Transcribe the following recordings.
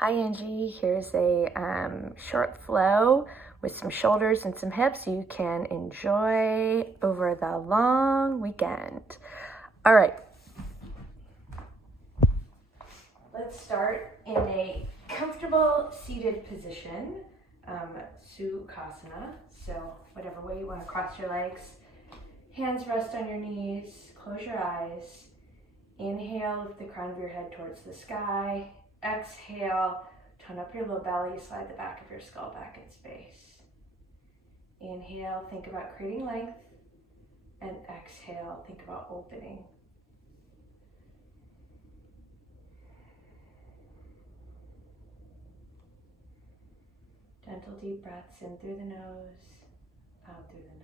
Hi Angie, here's a short flow with some shoulders and some hips you can enjoy over the long weekend. All right, let's start in a comfortable seated position, Sukhasana. So whatever way you want to cross your legs, hands rest on your knees, close your eyes. Inhale, lift the crown of your head towards the sky. Exhale, tone up your low belly, slide the back of your skull back in space. Inhale, think about creating length. And exhale, think about opening. Gentle deep breaths in through the nose, out through the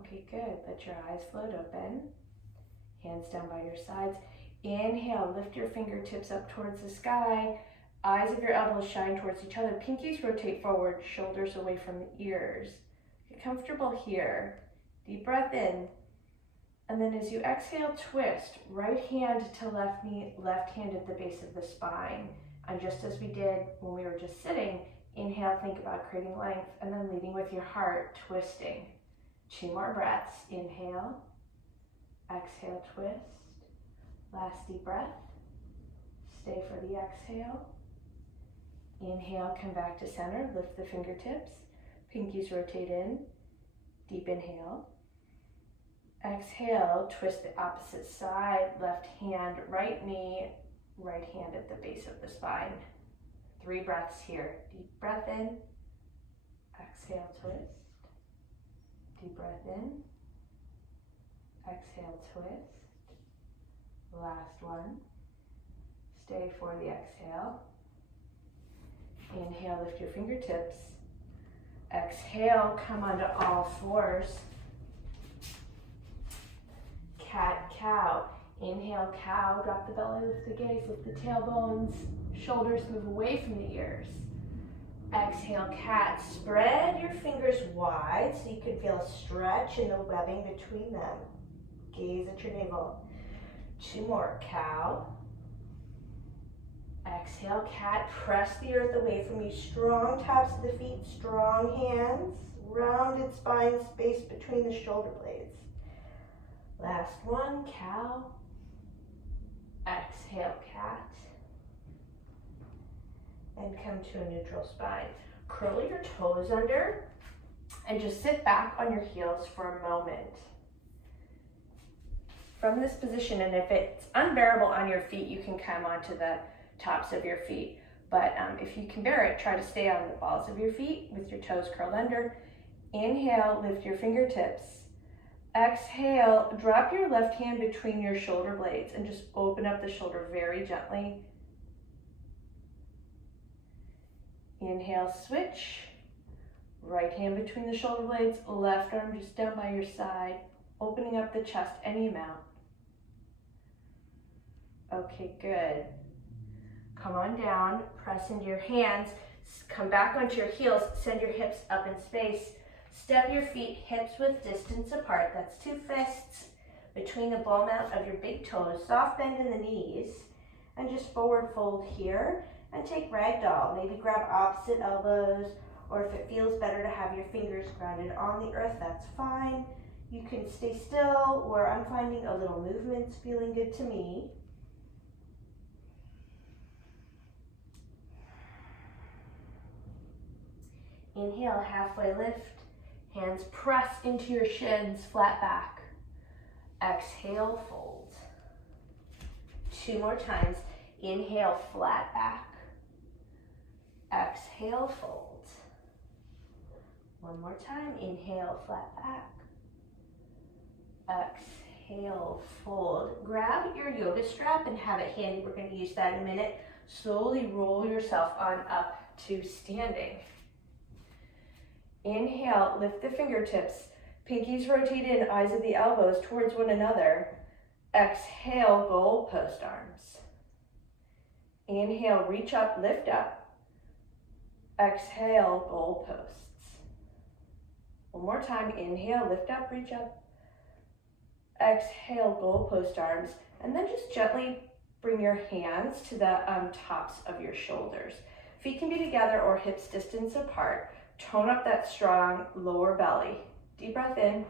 nose. Okay, good. Let your eyes float open. Hands down by your sides. Inhale, lift your fingertips up towards the sky. Eyes of your elbows shine towards each other. Pinkies rotate forward, shoulders away from the ears. Get comfortable here. Deep breath in. And then as you exhale, twist. Right hand to left knee, left hand at the base of the spine. And just as we did when we were just sitting, inhale, think about creating length, and then leading with your heart, twisting. 2 more breaths. Inhale. Exhale, twist. Last deep breath. Stay for the exhale. Inhale, come back to center. Lift the fingertips. Pinkies rotate in. Deep inhale. Exhale, twist the opposite side. Left hand, right knee, right hand at the base of the spine. 3 breaths here. Deep breath in. Exhale, twist. Deep breath in. Exhale, twist. Last one. Stay for the exhale. Inhale, lift your fingertips. Exhale, come onto all fours. Cat, cow. Inhale, cow, drop the belly, lift the gaze, lift the tailbones. Shoulders move away from the ears. Exhale, cat. Spread your fingers wide so you can feel a stretch in the webbing between them. Gaze at your navel. 2 more, cow. Exhale, cat. Press the earth away from you. Strong tops of the feet, strong hands. Rounded spine, space between the shoulder blades. Last one, cow. Exhale, cat. And come to a neutral spine. Curl your toes under and just sit back on your heels for a moment. From this position, and if it's unbearable on your feet, you can come onto the tops of your feet. But if you can bear it, try to stay on the balls of your feet with your toes curled under. Inhale, lift your fingertips. Exhale, drop your left hand between your shoulder blades and just open up the shoulder very gently. Inhale, switch. Right hand between the shoulder blades, left arm just down by your side, opening up the chest any amount. Okay, good. Come on down, press into your hands, come back onto your heels, send your hips up in space. Step your feet hips width distance apart. That's 2 fists between the ball mount of your big toes. Soft bend in the knees and just forward fold here and take ragdoll. Maybe grab opposite elbows, or if it feels better to have your fingers grounded on the earth, that's fine. You can stay still, or I'm finding a little movement's feeling good to me. Inhale, halfway lift. Hands press into your shins, flat back. Exhale, fold. 2 more times. Inhale, flat back. Exhale, fold. 1 more time. Inhale, flat back. Exhale, fold. Grab your yoga strap and have it handy. We're going to use that in a minute. Slowly roll yourself on up to standing. Inhale, lift the fingertips. Pinkies rotate in, eyes of the elbows towards one another. Exhale, goalpost arms. Inhale, reach up, lift up. Exhale, goalposts. 1 more time. Inhale, lift up, reach up. Exhale, goalpost arms. And then just gently bring your hands to the tops of your shoulders. Feet can be together or hips distance apart. Tone up that strong lower belly. Deep breath in.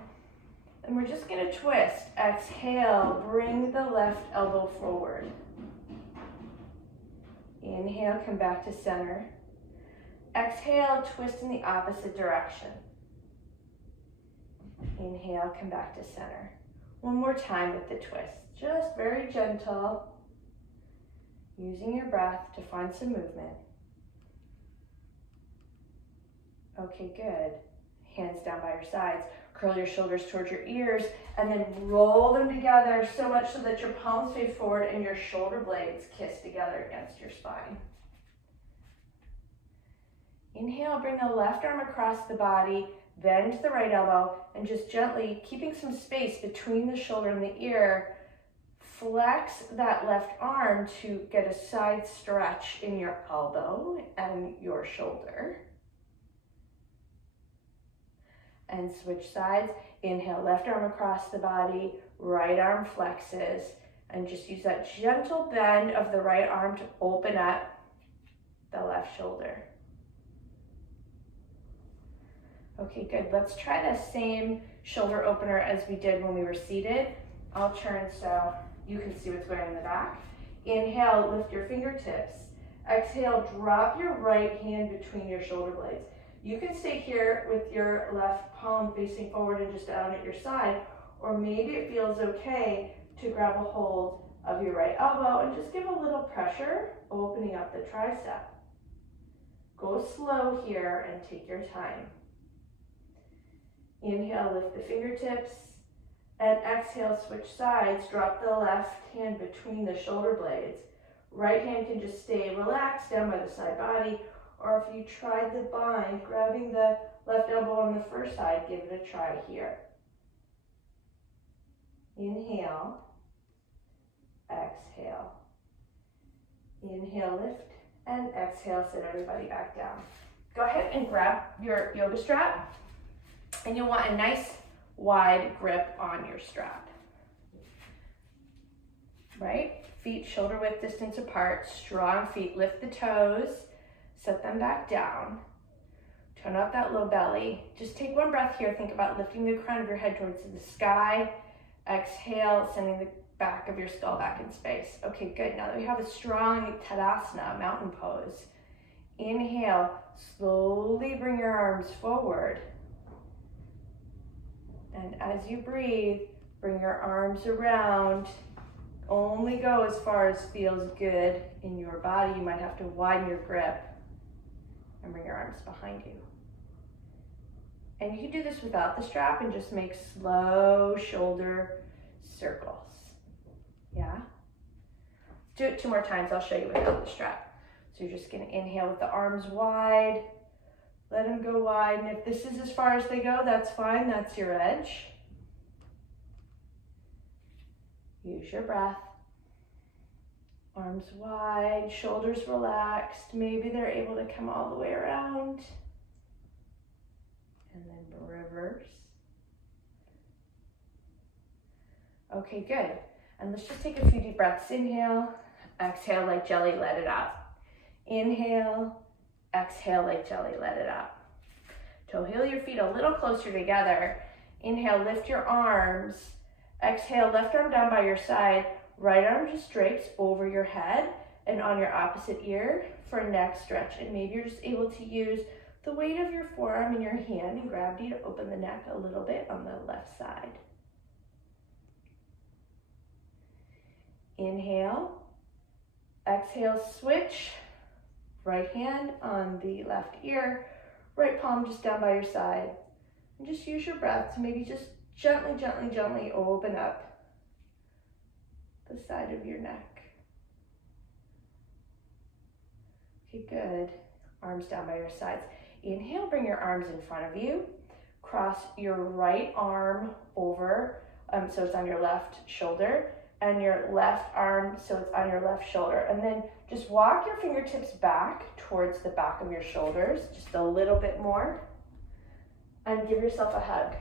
And we're just gonna twist. Exhale, bring the left elbow forward. Inhale, come back to center. Exhale, twist in the opposite direction. Inhale, come back to center. One more time with the twist. Just very gentle, using your breath to find some movement. Okay, good. Hands down by your sides. Curl your shoulders towards your ears and then roll them together so much so that your palms face forward and your shoulder blades kiss together against your spine. Inhale, bring the left arm across the body, bend the right elbow, and just gently, keeping some space between the shoulder and the ear, flex that left arm to get a side stretch in your elbow and your shoulder. And switch sides. Inhale, left arm across the body, right arm flexes, and just use that gentle bend of the right arm to open up the left shoulder. Okay, good. Let's try the same shoulder opener as we did when we were seated. I'll turn so you can see what's going on in the back. Inhale, lift your fingertips. Exhale, drop your right hand between your shoulder blades. You can stay here with your left palm facing forward and just down at your side, or maybe it feels okay to grab a hold of your right elbow and just give a little pressure, opening up the tricep. Go slow here and take your time. Inhale, lift the fingertips, and exhale, switch sides. Drop the left hand between the shoulder blades. Right hand can just stay relaxed down by the side body, or if you tried the bind, grabbing the left elbow on the first side, give it a try here. Inhale, exhale. Inhale, lift, and exhale, sit everybody back down. Go ahead and grab your yoga strap, and you'll want a nice wide grip on your strap. Right? Feet shoulder width distance apart, strong feet, lift the toes. Set them back down. Tone up that low belly. Just take one breath here. Think about lifting the crown of your head towards the sky. Exhale, sending the back of your skull back in space. Okay, good. Now that we have a strong Tadasana, mountain pose, inhale, slowly bring your arms forward. And as you breathe, bring your arms around. Only go as far as feels good in your body. You might have to widen your grip. And bring your arms behind you. And you can do this without the strap and just make slow shoulder circles. Yeah? Do it 2 more times. I'll show you without the strap. So you're just going to inhale with the arms wide. Let them go wide. And if this is as far as they go, that's fine. That's your edge. Use your breath. Arms wide, shoulders relaxed. Maybe they're able to come all the way around. And then reverse. Okay, good. And let's just take a few deep breaths. Inhale, exhale like jelly, let it out. Inhale, exhale like jelly, let it out. Toe heel your feet a little closer together. Inhale, lift your arms. Exhale, left arm down by your side. Right arm just drapes over your head and on your opposite ear for a neck stretch. And maybe you're just able to use the weight of your forearm in your hand and gravity to open the neck a little bit on the left side. Inhale, exhale, switch. Right hand on the left ear, right palm just down by your side. And just use your breath to maybe just gently, gently, gently open up the side of your neck. Okay, good. Arms down by your sides. Inhale, bring your arms in front of you. Cross your right arm over, so it's on your left shoulder, and your left arm, so it's on your left shoulder. And then just walk your fingertips back towards the back of your shoulders, just a little bit more, and give yourself a hug.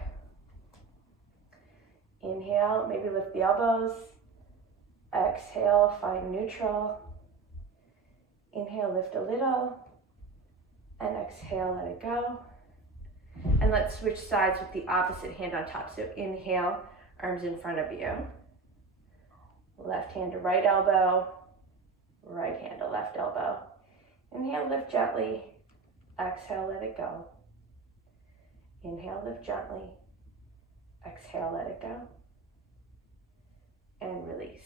Inhale, maybe lift the elbows. Exhale. Exhale, find neutral. Inhale, lift a little. And exhale, let it go. And let's switch sides with the opposite hand on top. So inhale, arms in front of you. Left hand to right elbow, right hand to left elbow. Inhale, lift gently. Exhale, let it go. Inhale, lift gently. Exhale, let it go. And release.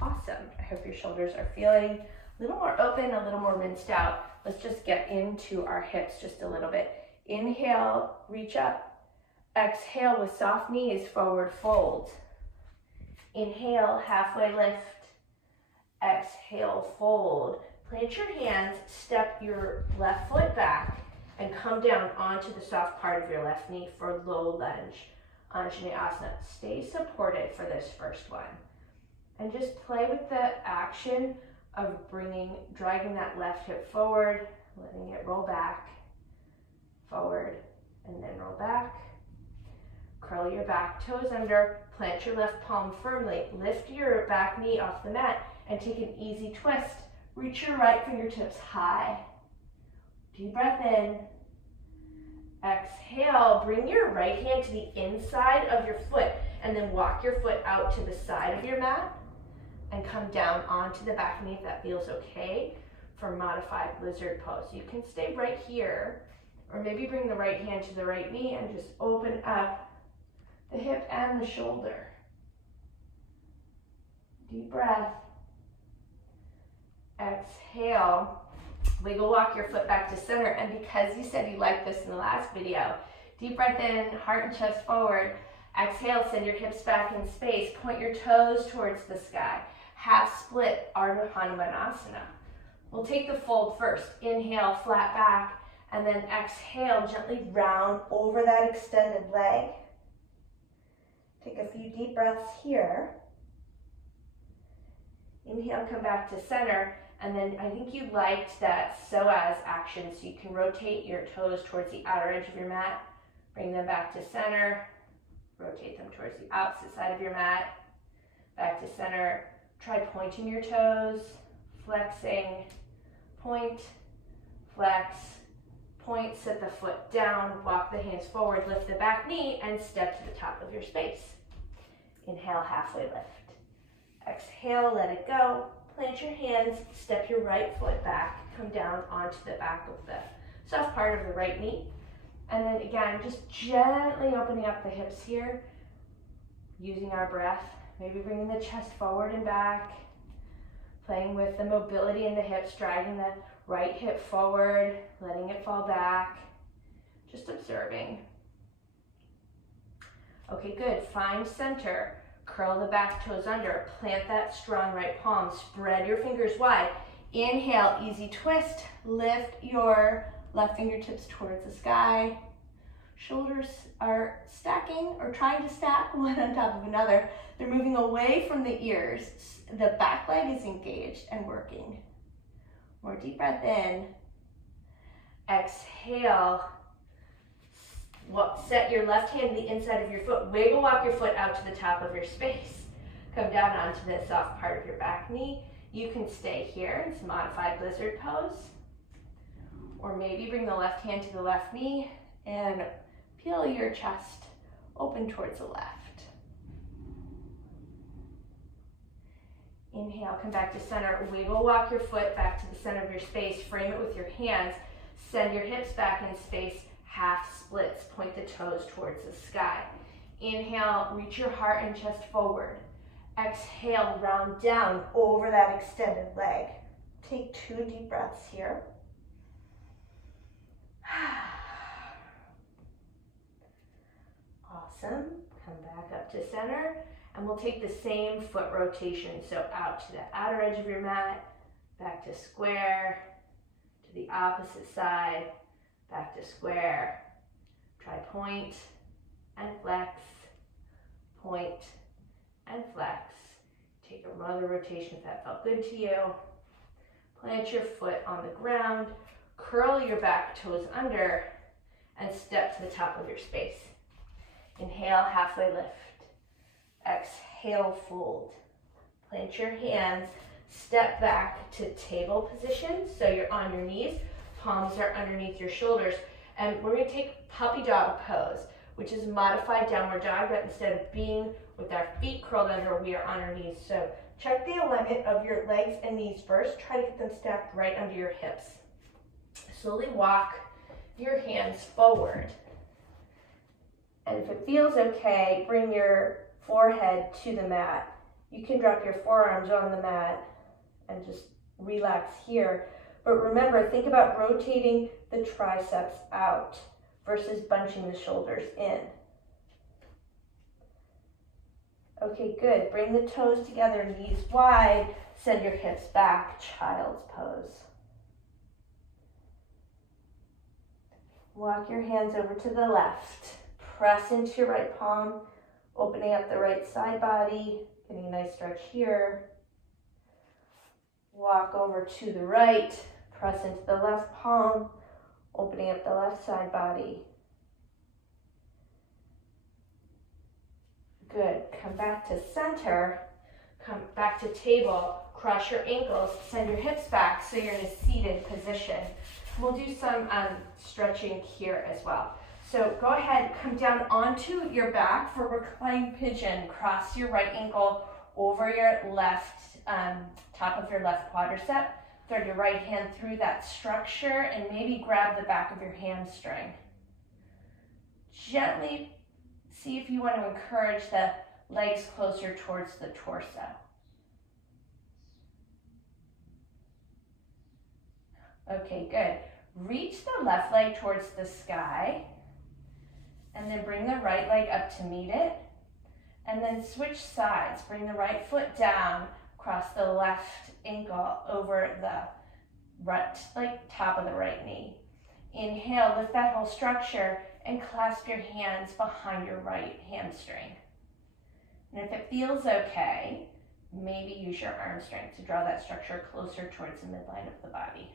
Awesome. I hope your shoulders are feeling a little more open, a little more rinsed out. Let's just get into our hips just a little bit. Inhale, reach up. Exhale with soft knees, forward fold. Inhale, halfway lift. Exhale, fold. Plant your hands, step your left foot back, and come down onto the soft part of your left knee for low lunge. Anjaneyasana. Stay supported for this first one. And just play with the action of dragging that left hip forward, letting it roll back, forward, and then roll back. Curl your back toes under, plant your left palm firmly, lift your back knee off the mat, and take an easy twist. Reach your right fingertips high. Deep breath in. Exhale, bring your right hand to the inside of your foot, and then walk your foot out to the side of your mat, and come down onto the back knee if that feels okay for modified lizard pose. You can stay right here, or maybe bring the right hand to the right knee and just open up the hip and the shoulder. Deep breath. Exhale. Wiggle walk your foot back to center, and because you said you liked this in the last video, deep breath in, heart and chest forward. Exhale, send your hips back in space. Point your toes towards the sky. Half split, Ardha Hanumanasana. We'll take the fold first. Inhale, flat back, and then exhale, gently round over that extended leg. Take a few deep breaths here. Inhale, come back to center, and then I think you liked that psoas action, so you can rotate your toes towards the outer edge of your mat, bring them back to center, rotate them towards the opposite side of your mat, back to center. Try pointing your toes, flexing, point, flex, point, set the foot down, walk the hands forward, lift the back knee, and step to the top of your space. Inhale, halfway lift. Exhale, let it go. Plant your hands, step your right foot back, come down onto the back of the soft part of the right knee. And then again, just gently opening up the hips here, using our breath. Maybe bringing the chest forward and back, playing with the mobility in the hips, dragging the right hip forward, letting it fall back, just observing. Okay, good. Find center. Curl the back toes under. Plant that strong right palm. Spread your fingers wide. Inhale, easy twist. Lift your left fingertips towards the sky. Shoulders are stacking or trying to stack one on top of another. They're moving away from the ears. The back leg is engaged and working. More deep breath in. Exhale. Set your left hand to the inside of your foot. Wiggle walk your foot out to the top of your space. Come down onto the soft part of your back knee. You can stay here. It's modified lizard pose. Or maybe bring the left hand to the left knee and peel your chest open towards the left. Inhale, come back to center. Wiggle walk your foot back to the center of your space. Frame it with your hands. Send your hips back in space. Half splits. Point the toes towards the sky. Inhale, reach your heart and chest forward. Exhale, round down over that extended leg. Take 2 deep breaths here. Awesome. Come back up to center, and we'll take the same foot rotation. So out to the outer edge of your mat, back to square, to the opposite side, back to square. Try point and flex, point and flex. Take another rotation if that felt good to you. Plant your foot on the ground, curl your back toes under, and step to the top of your space. Inhale, halfway lift. Exhale, fold. Plant your hands, step back to table position, so you're on your knees, palms are underneath your shoulders, and we're going to take puppy dog pose, which is modified downward dog, but instead of being with our feet curled under, we are on our knees. So check the alignment of your legs and knees first. Try to get them stacked right under your hips. Slowly walk your hands forward. And if it feels okay, bring your forehead to the mat. You can drop your forearms on the mat and just relax here. But remember, think about rotating the triceps out versus bunching the shoulders in. Okay, good. Bring the toes together, knees wide. Send your hips back, child's pose. Walk your hands over to the left. Press into your right palm, opening up the right side body, getting a nice stretch here. Walk over to the right, press into the left palm, opening up the left side body. Good. Come back to center, come back to table, cross your ankles, send your hips back so you're in a seated position. We'll do some stretching here as well. So go ahead, come down onto your back for reclined pigeon. Cross your right ankle over your left, top of your left quadricep. Thread your right hand through that structure and maybe grab the back of your hamstring. Gently see if you want to encourage the legs closer towards the torso. Okay, good. Reach the left leg towards the sky, and then bring the right leg up to meet it, and then switch sides. Bring the right foot down, cross the left ankle over the right, top of the right knee. Inhale, lift that whole structure, and clasp your hands behind your right hamstring. And if it feels okay, maybe use your arm strength to draw that structure closer towards the midline of the body.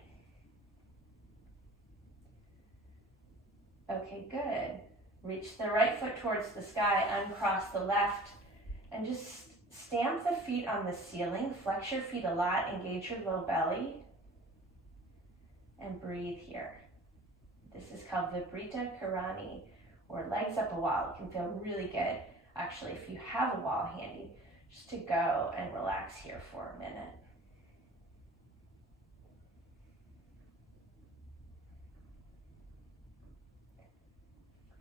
Okay, good. Reach the right foot towards the sky, uncross the left, and just stamp the feet on the ceiling. Flex your feet a lot, engage your low belly, and breathe here. This is called Viparita Karani, or legs up a wall. It can feel really good, actually, if you have a wall handy, just to go and relax here for a minute.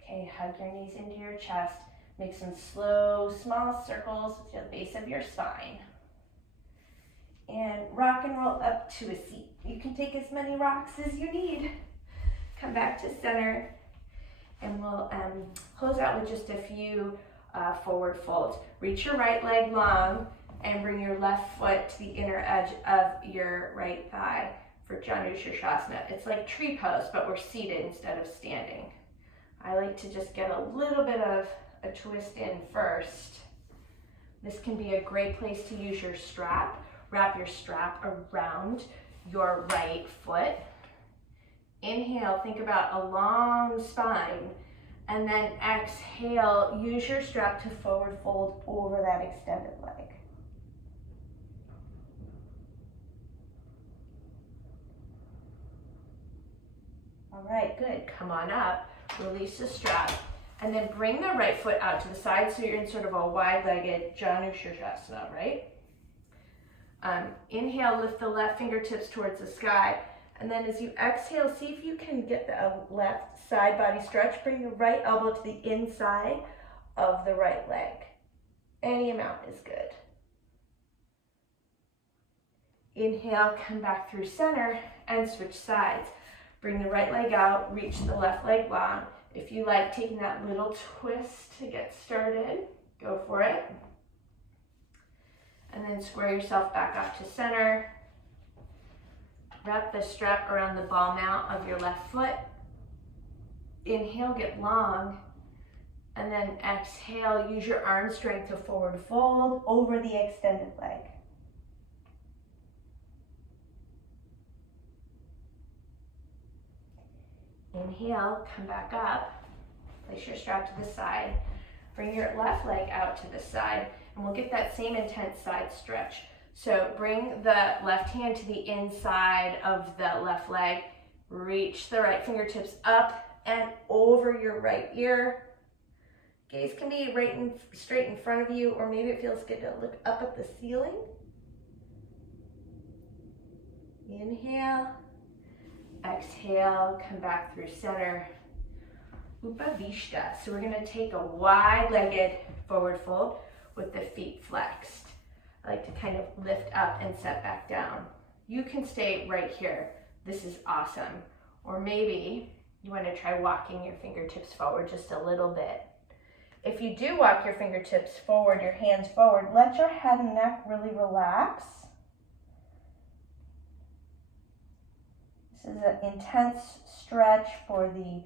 Okay, hug your knees into your chest. Make some slow, small circles with the base of your spine. And rock and roll up to a seat. You can take as many rocks as you need. Come back to center, and we'll close out with just a few forward folds. Reach your right leg long and bring your left foot to the inner edge of your right thigh for Janu Shirshasana. It's like tree pose, but we're seated instead of standing. I like to just get a little bit of a twist in first. This can be a great place to use your strap. Wrap your strap around your right foot. Inhale, think about a long spine, and then exhale, use your strap to forward fold over that extended leg. All right, good. Come on up, release the strap, and then bring the right foot out to the side so you're in sort of a wide-legged Janu Shirshasana, right? Inhale, lift the left fingertips towards the sky. And then as you exhale, see if you can get the left side body stretch. Bring your right elbow to the inside of the right leg. Any amount is good. Inhale, come back through center and switch sides. Bring the right leg out, reach the left leg long. If you like taking that little twist to get started, go for it. And then square yourself back up to center. Wrap the strap around the ball mount of your left foot. Inhale, get long. And then exhale, use your arm strength to forward fold over the extended leg. Inhale, come back up. Place your strap to the side. Bring your left leg out to the side. And we'll get that same intense side stretch. So bring the left hand to the inside of the left leg. Reach the right fingertips up and over your right ear. Gaze can be straight in front of you, or maybe it feels good to look up at the ceiling. Inhale. Exhale, come back through center. Upavishta. So we're gonna take a wide-legged forward fold with the feet flexed. I like to kind of lift up and set back down. You can stay right here. This is awesome. Or maybe you want to try walking your fingertips forward just a little bit. If you do walk your fingertips forward, your hands forward, let your head and neck really relax. This is an intense stretch for the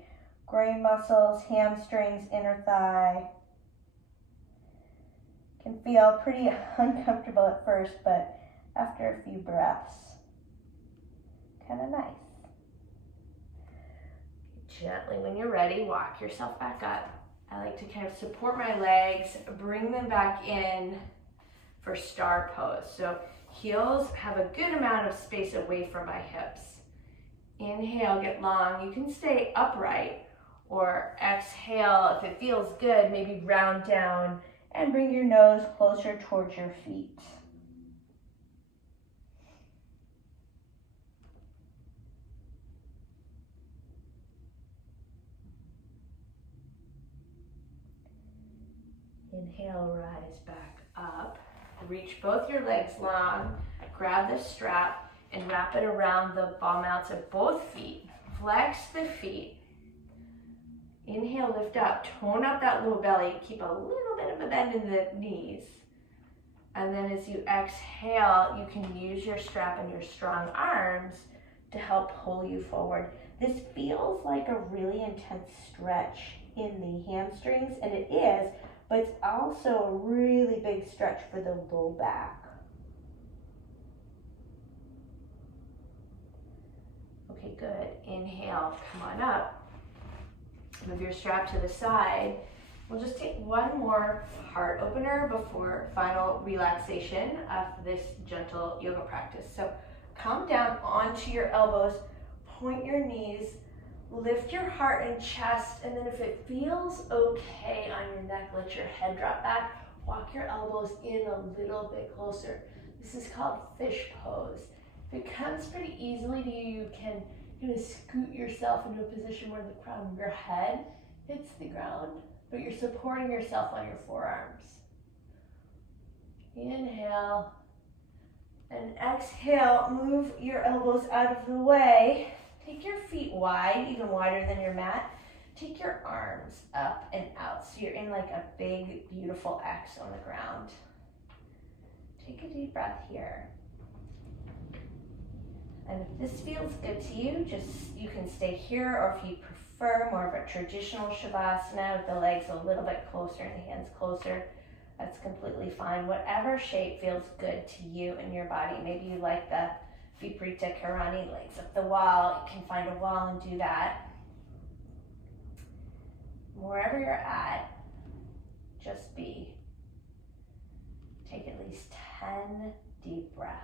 groin muscles, hamstrings, inner thigh. Can feel pretty uncomfortable at first, but after a few breaths, kind of nice. Gently, when you're ready, walk yourself back up. I like to kind of support my legs, bring them back in for star pose. So heels have a good amount of space away from my hips. Inhale, get long. You can stay upright, or exhale, if it feels good, maybe round down and bring your nose closer towards your feet. Inhale, rise back up. Reach both your legs long. Grab the strap and wrap it around the ball mounts of both feet. Flex the feet. Inhale, lift up. Tone up that low belly. Keep a little bit of a bend in the knees. And then as you exhale, you can use your strap and your strong arms to help pull you forward. This feels like a really intense stretch in the hamstrings, and it is, but it's also a really big stretch for the low back. Okay, good. Inhale, come on up. Move your strap to the side. We'll just take one more heart opener before final relaxation of this gentle yoga practice. So come down onto your elbows, point your knees, lift your heart and chest, and then if it feels okay on your neck, let your head drop back. Walk your elbows in a little bit closer. This is called fish pose. If it comes pretty easily to you, you can scoot yourself into a position where the crown of your head hits the ground, but you're supporting yourself on your forearms. Inhale and exhale, move your elbows out of the way. Take your feet wide, even wider than your mat. Take your arms up and out so you're in like a big, beautiful X on the ground. Take a deep breath here. And if this feels good to you, you can stay here, or if you prefer more of a traditional Shavasana with the legs a little bit closer and the hands closer, that's completely fine. Whatever shape feels good to you and your body. Maybe you like the Viparita Karani, legs up the wall. You can find a wall and do that. Wherever you're at, just be. Take at least 10 deep breaths.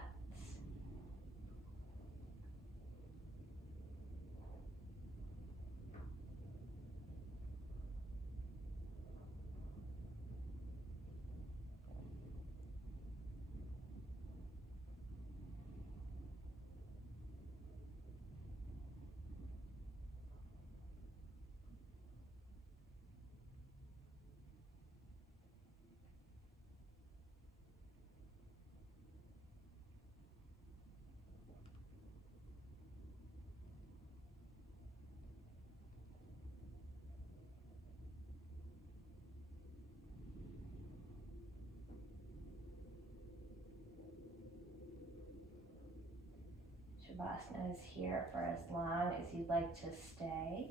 Shavasana is here for as long as you'd like to stay.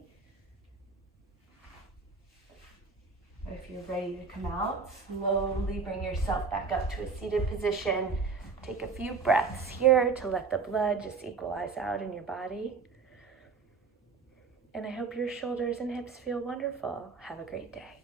If you're ready to come out, slowly bring yourself back up to a seated position. Take a few breaths here to let the blood just equalize out in your body. And I hope your shoulders and hips feel wonderful. Have a great day.